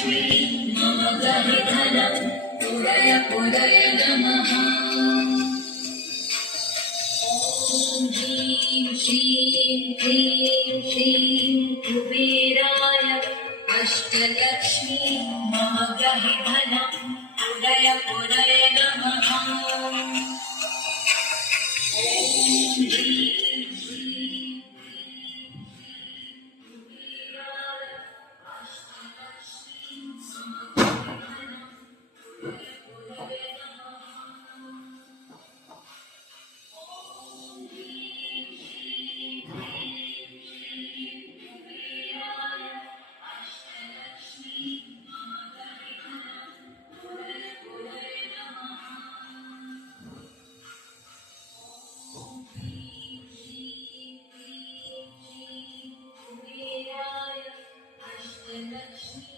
अष्टलक्ष्मी मम गहि धनं पुरय पुरय नमः। ॐ ह्रीं श्रीं क्लीं श्रीं कुबेराय अष्टलक्ष्मी मम गहि धनं पुरय पुरय नमः। ॐ ह्रीं कुबेराय अष्टलक्ष्मी